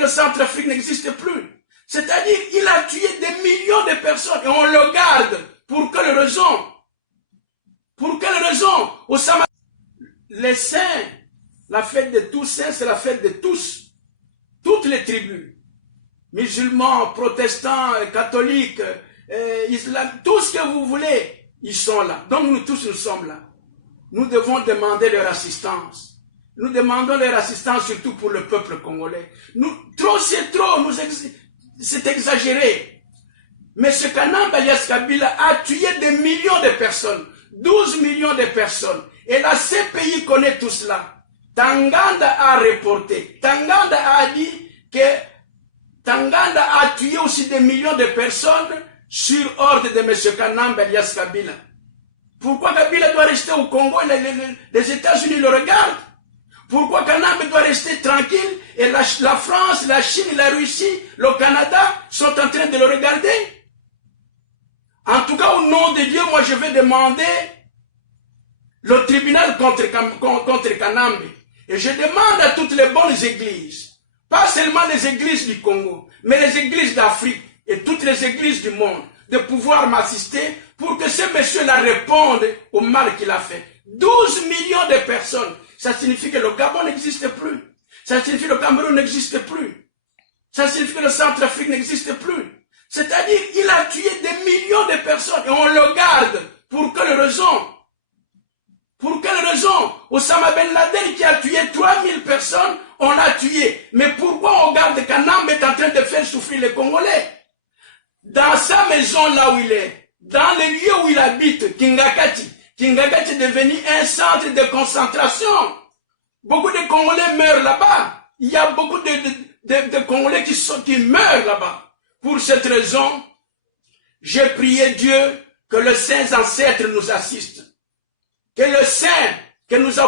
Le Centrafrique n'existe plus. C'est-à-dire, il a tué des millions de personnes et on le garde. Pour quelle raison? Pour quelle raison? Osama, les saints, la fête de tous saints, c'est la fête de tous. Toutes les tribus. Musulmans, protestants, catholiques, islam, tout ce que vous voulez, ils sont là. Donc nous tous, nous sommes là. Nous devons demander leur assistance. Nous demandons leur assistance surtout pour le peuple congolais. Trop c'est trop, c'est exagéré. Mais ce Kanam Alias Kabila a tué des millions de personnes, 12 millions de personnes. Et la CPI connaît tout cela. Tanganda a reporté. Tanganda a dit que Tanganda a tué aussi des millions de personnes sur ordre de M. Kanam Alias Kabila. Pourquoi Kabila doit rester au Congo et les États-Unis le regardent? Pourquoi Kanam doit rester tranquille et la France, la Chine, la Russie, le Canada sont en train de le regarder? En tout cas, au nom de Dieu, moi je vais demander le tribunal contre Kanambe. Et je demande à toutes les bonnes églises, pas seulement les églises du Congo, mais les églises d'Afrique et toutes les églises du monde, de pouvoir m'assister pour que ce monsieur-là réponde au mal qu'il a fait. 12 millions de personnes. Ça signifie que le Gabon n'existe plus. Ça signifie que le Cameroun n'existe plus. Ça signifie que le Centrafrique n'existe plus. C'est-à-dire, il a tué des millions de personnes et on le garde. Pour quelle raison? Pour quelle raison? Osama Ben Laden qui a tué 3000 personnes, on l'a tué. Mais pourquoi on garde Kanam est en train de faire souffrir les Congolais? Dans sa maison là où il est, dans le lieu où il habite, Kingakati est devenu un centre de concentration. Beaucoup de Congolais meurent là-bas. Il y a beaucoup de Congolais qui meurent là-bas. Pour cette raison, j'ai prié Dieu que le saint ancêtre nous assiste. Que le saint que nous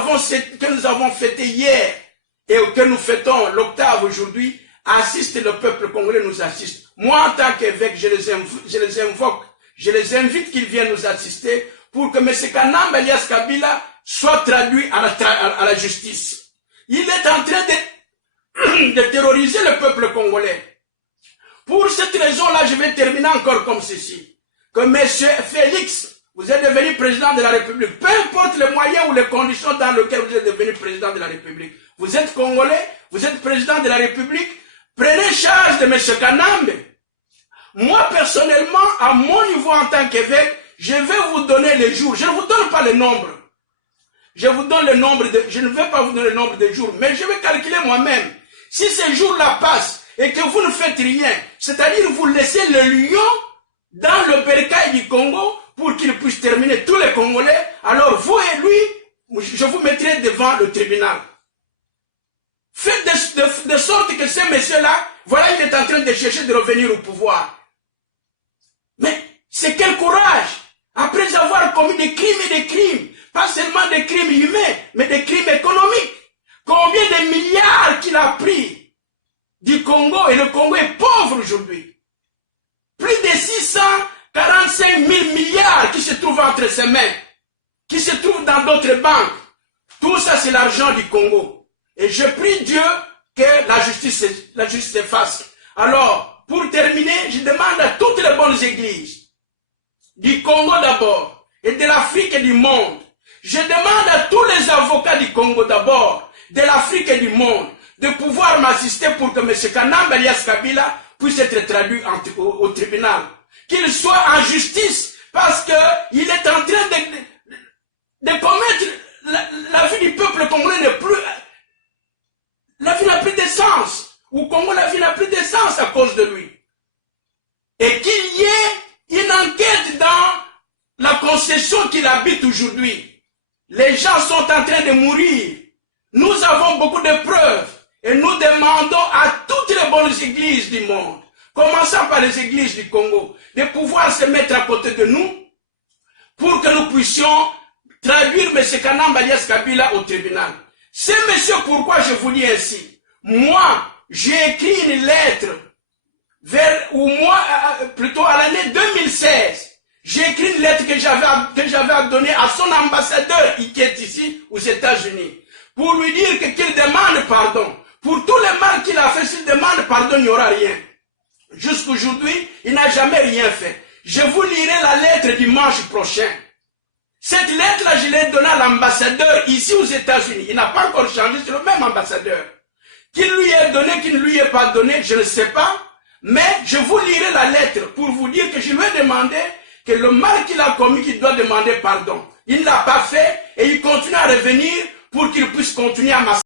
avons fêté hier et que nous fêtons l'octave aujourd'hui, assiste le peuple congolais, nous assiste. Moi, en tant qu'évêque, je les invoque, je les invite qu'ils viennent nous assister pour que M. Kanam Alias Kabila soit traduit à la justice. Il est en train de terroriser le peuple congolais. Pour cette raison-là, je vais terminer encore comme ceci. Que M. Félix, vous êtes devenu président de la République. Peu importe les moyens ou les conditions dans lesquelles vous êtes devenu président de la République. Vous êtes Congolais, vous êtes président de la République. Prenez charge de M. Kanambe. Moi, personnellement, à mon niveau en tant qu'évêque, je vais vous donner les jours. Je ne vous donne pas le nombre. Je vous donne le nombre je ne vais pas vous donner le nombre de jours, mais je vais calculer moi-même. Si ces jours-là passent et que vous ne faites rien, c'est-à-dire vous laissez le lion dans le bercail du Congo pour qu'il puisse terminer tous les Congolais, alors vous et lui, je vous mettrai devant le tribunal. Faites de sorte que ce monsieur-là, voilà, il est en train de chercher de revenir au pouvoir. Mais c'est quel courage! Après avoir commis des crimes et des crimes, pas seulement des crimes humains, mais des crimes économiques. Combien de milliards qu'il a pris du Congo, et le Congo est pauvre aujourd'hui. Plus de 645 000 milliards qui se trouvent entre ses mains, qui se trouvent dans d'autres banques. Tout ça, c'est l'argent du Congo. Et je prie Dieu que la justice se fasse. Alors, pour terminer, je demande à toutes les bonnes églises, du Congo d'abord, et de l'Afrique et du monde. Je demande à tous les avocats du Congo d'abord, de l'Afrique et du monde, de pouvoir m'assister pour que M. Kanam Alias Kabila puisse être traduit au tribunal. Qu'il soit en justice, parce qu'il est en train de commettre la vie du peuple congolais n'est plus... La vie n'a plus de sens. Au Congo, la vie n'a plus de sens à cause de lui. Et qu'il y ait une enquête dans la concession qu'il habite aujourd'hui. Les gens sont en train de mourir. Nous avons beaucoup de preuves. Et nous demandons à toutes les bonnes églises du monde, commençant par les églises du Congo, de pouvoir se mettre à côté de nous pour que nous puissions traduire M. Kanam Alias Kabila au tribunal. C'est monsieur pourquoi je vous dis ainsi. Moi, j'ai écrit une lettre plutôt à l'année 2016. J'ai écrit une lettre que j'avais donnée à son ambassadeur qui est ici aux États-Unis pour lui dire qu'il demande pardon. Pour tous les mal qu'il a fait, s'il demande pardon, il n'y aura rien. Jusqu'aujourd'hui, il n'a jamais rien fait. Je vous lirai la lettre dimanche prochain. Cette lettre-là, je l'ai donnée à l'ambassadeur ici aux États-Unis. Il n'a pas encore changé, c'est le même ambassadeur. Qu'il lui ait donné, qu'il ne lui ait pas donné, je ne sais pas. Mais je vous lirai la lettre pour vous dire que je lui ai demandé que le mal qu'il a commis, qu'il doit demander pardon. Il ne l'a pas fait et il continue à revenir pour qu'il puisse continuer à massacrer.